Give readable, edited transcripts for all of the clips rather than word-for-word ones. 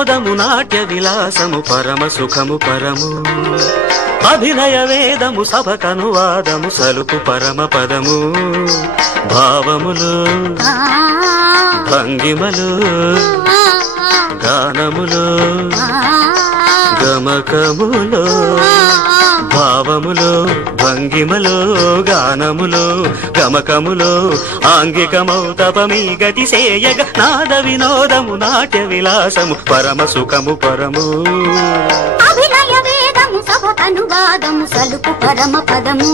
వినోదము నాట్య విలాసము పరమ సుఖము పరము అభినయ వేదము సభకనువాదము సలుపు పరమ పదము భావములు భంగిమలు గానములు గమకములు భావములు భంగిమలు గానములు గమకములు ఆంగికమౌ తపమీ గతి సేయగ నాద వినోదము నాట్య విలాసము పరమ సుఖము పరము అభినయ వేదము సభకనువాదము సలుపు పరమ పదము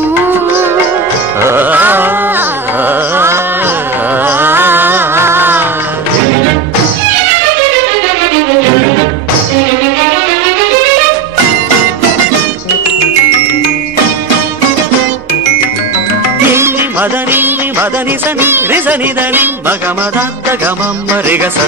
మదని మదని సని రిజని దని మగమదద్ద గమమ్మ రిగస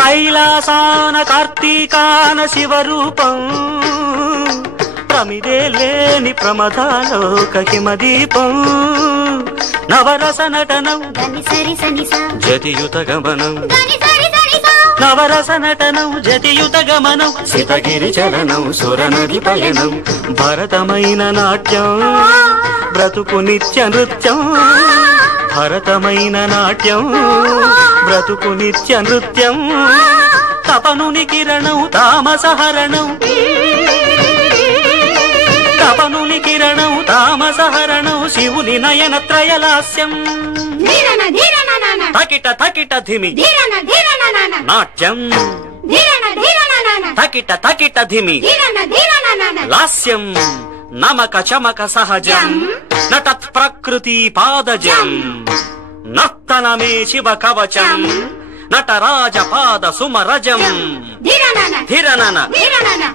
కైలాసాన కార్తీకాన శివరూపం ప్రమిదే లేని ప్రమదాలోక హిమదీపం నవరస నటనం జతియుత గమనం నవరస నటనం జతియుత గమనం సితగిరి చలనం సురనది పయనం భరతమైన నాట్యం బ్రతుకు నిత్య నృత్యం భరతమైన నాట్యం బ్రతుకు నిత్య నృత్యం తపనుని కిరణం తామసహరణం తపనుని కిరణం తామసహరణం శివుని నయన త్రయలాస్యం తకిట తకిట ధిమి నాట్యం తకిట తకిట ధిమి లాస్యం నమక చమక సహజం నతత్ ప్రకృతి పాదజం నర్తనమే శివ కవచం నటరాజ పాద సుమరజం ధిరనన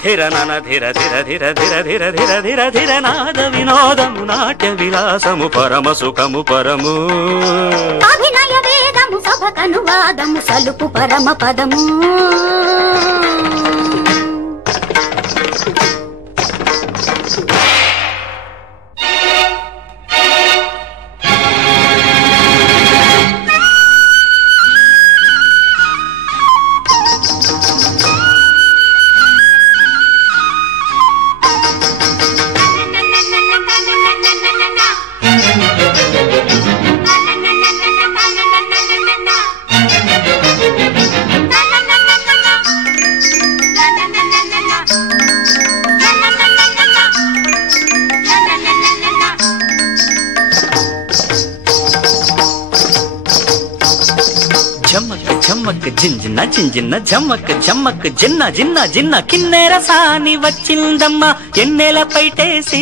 ధిరనన ధిర ధిర ధిర ధిర ధిర ధిర ధిర ధిర నాద వినోదము నాట్య విలాసము పరమ సుఖము పరము అభినయ వేదము సభకనువాదము సలుపు పరమ పదము ఝమ్మక్ జింజిన్న జింజిన్న ఝమ్మక్ ఝమ్మక్ జిన్న జిన్న జిన్న కిన్నెర సాని వచ్చిందమ్మ ఎన్నెల పైటేసి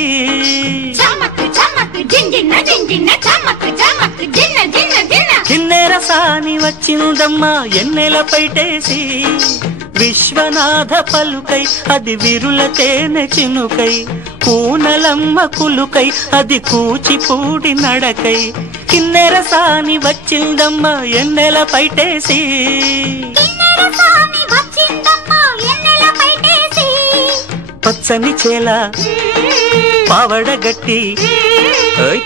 కిన్నెర సాని వచ్చిందమ్మ ఎన్నెల పైటేసి విశ్వనాథ పలుకై అది విరుల తేనె చినుకై కూనలమ్మ కులుకై అది కూచిపూడి నడకై కిన్నెర సాని వచ్చిందమ్మ ఎన్నెల పైటేసి పచ్చని చేల పావడగట్టి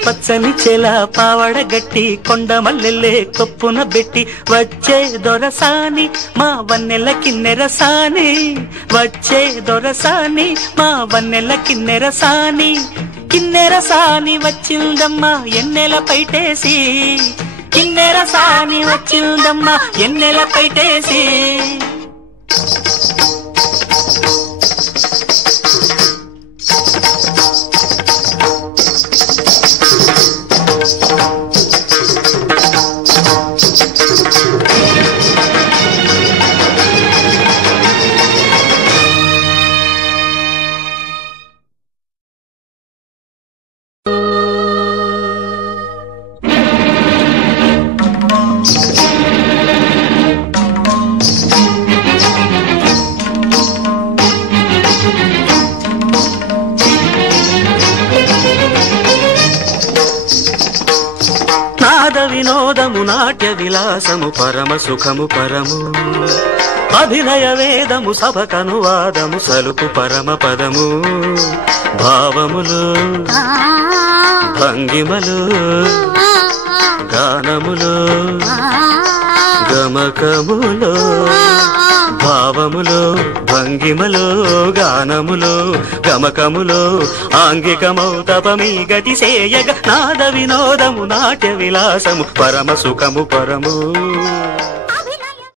పచ్చని చేల పావడగట్టి కొండ మల్లెల్లే కొప్పున బెట్టి వచ్చే దొరసాని మా వన్నెల కిన్నెర సాని వచ్చే దొరసాని మా వన్నెల కిన్నెర సాని కిన్నెర సాని వచ్చిందమ్మా ఎన్నెల పైటేసి కిన్నెర సాని వచ్చిందమ్మా ఎన్నెల పైటేసి వినోదము నాట్య విలాసము పరమ సుఖము పరము అభినయ వేదము సభకనువాదము సలుపు పరమ పదము భావములు భంగిమలు గానములు గమకములు భావములు భంగిమలు గానములు గమకములు ఆంగికమౌ తపమీ గతి సేయగ నాద వినోదము నాట్య విలాసము పరమ సుఖము పరము